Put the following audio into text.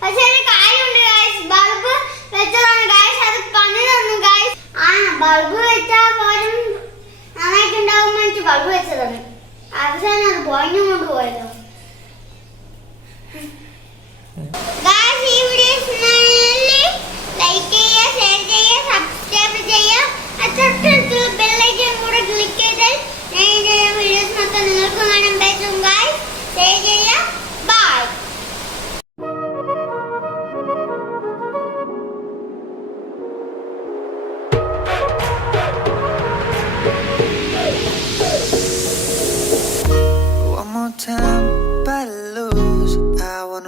പക്ഷേ ഒരു കാര്യമുണ്ട് ഗൈസ്, ബൾബ് വെച്ചതാണ് ഗൈസ്, അത് പണി തന്നു ഗൈസ്. ബൾബ് വെച്ചാൽ പോലും നന്നായിട്ടുണ്ടാവുമ്പോൾ എനിക്ക് ബൾബ് വെച്ചതാണ്. അവസാനം അത് പോയിഞ്ഞും കൊണ്ട് പോയല്ലോ. ഗൈസ്, ഈ വീഡിയോ ലൈക്ക് ചെയ്യുക, ഷെയർ ചെയ്യുക, സബ്സ്ക്രൈബ് ചെയ്യുക. തൊട്ടടുത്തുള്ള ബെല്ലൈക്കൺ കൂടെ ക്ലിക്ക് ചെയ്താൽ ഞാൻ വീഡിയോസ് മൊത്തം നിങ്ങൾക്ക് കാണാൻ പറ്റും ഗൈസ്. ഷെയർ ചെയ്യുക. By. One more time, but I lose. I wanna